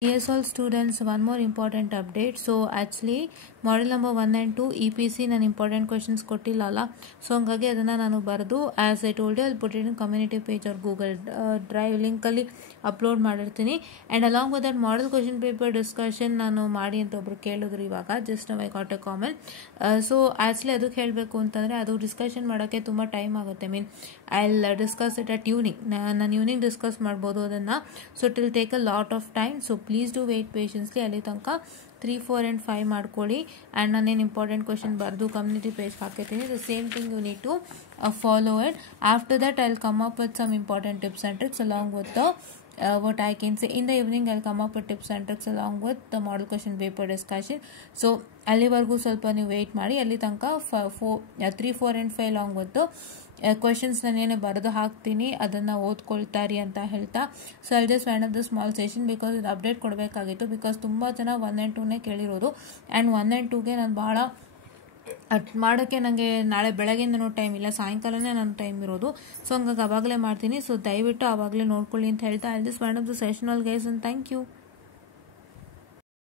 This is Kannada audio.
Yes, all students, one more important update. So actually model number 1 and 2 EPC ನಾನು important questions ಕೊಟ್ಟಿಲ್ಲಲ್ಲ. ಸೊ ಹಂಗಾಗಿ ಅದನ್ನು ನಾನು ಬರೆದು as I told you I'll put it in community page or Google drive ಲಿಂಕಲ್ಲಿ ಅಪ್ಲೋಡ್ ಮಾಡಿರ್ತೀನಿ. And along with that model question paper discussion ನಾನು ಮಾಡಿ ಅಂತ ಒಬ್ರು ಕೇಳಿದ್ರು ಇವಾಗ just I got a comment. So actually ಅದಕ್ಕೆ ಹೇಳಬೇಕು ಅಂತಂದರೆ ಅದು ಡಿಸ್ಕಷನ್ ಮಾಡೋಕ್ಕೆ ತುಂಬ ಟೈಮ್ ಆಗುತ್ತೆ. I will discuss it at evening. ನಾನು ಈವ್ನಿಂಗ್ ಡಿಸ್ಕಸ್ ಮಾಡ್ಬೋದು ಅದನ್ನು. So it will take a lot of time. So please do wait patiently. ಅಲ್ಲಿ ತನಕ 3, 4 and 5 ಮಾಡ್ಕೊಳ್ಳಿ. ಆ್ಯಂಡ್ ನಾನೇನು ಇಂಪಾರ್ಟೆಂಟ್ ಕ್ವಶನ್ ಬರೆದು ಕಮ್ಯುನಿಟಿ ಪೇಜ್ ಹಾಕಿರ್ತೀನಿ. The same thing you need to follow it. After that I will come up with some important tips and tricks along with the what I can say in the evening. I'll come up with tips and tricks along with the model question paper discussion. So ಅಲ್ಲಿವರೆಗೂ ಸ್ವಲ್ಪ ನೀವು ವೆಯ್ಟ್ ಮಾಡಿ. ಅಲ್ಲಿ ತನಕ 3, 4 and 5 along with ಕ್ವಶನ್ಸ್ ನಾನೇನು ಬರೆದು ಹಾಕ್ತೀನಿ ಅದನ್ನು ಓದ್ಕೊಳ್ತಾರೆ ಅಂತ ಹೇಳ್ತಾ. So I'll just wind up the small session because ಇದು ಅಪ್ಡೇಟ್ ಕೊಡಬೇಕಾಗಿತ್ತು. ಬಿಕಾಸ್ ತುಂಬ ಜನ 1 and 2ನೇ ಕೇಳಿರೋದು. ಆ್ಯಂಡ್ 1 and 2ಗೆ ನಾನು ಭಾಳ ಮಾಡೋಕ್ಕೆ ನನಗೆ ನಾಳೆ ಬೆಳಗ್ಗೆಯಿಂದನೂ ಟೈಮ್ ಇಲ್ಲ, ಸಾಯಂಕಾಲನೇ ನನ್ನ ಟೈಮ್ ಇರೋದು. ಸೊ ಹಂಗಾಗಿ ಆವಾಗಲೇ ಮಾಡ್ತೀನಿ. ಸೊ ದಯವಿಟ್ಟು ಆವಾಗಲೇ ನೋಡ್ಕೊಳ್ಳಿ ಅಂತ ಹೇಳ್ತಾ I just wind up the session all guys and thank you.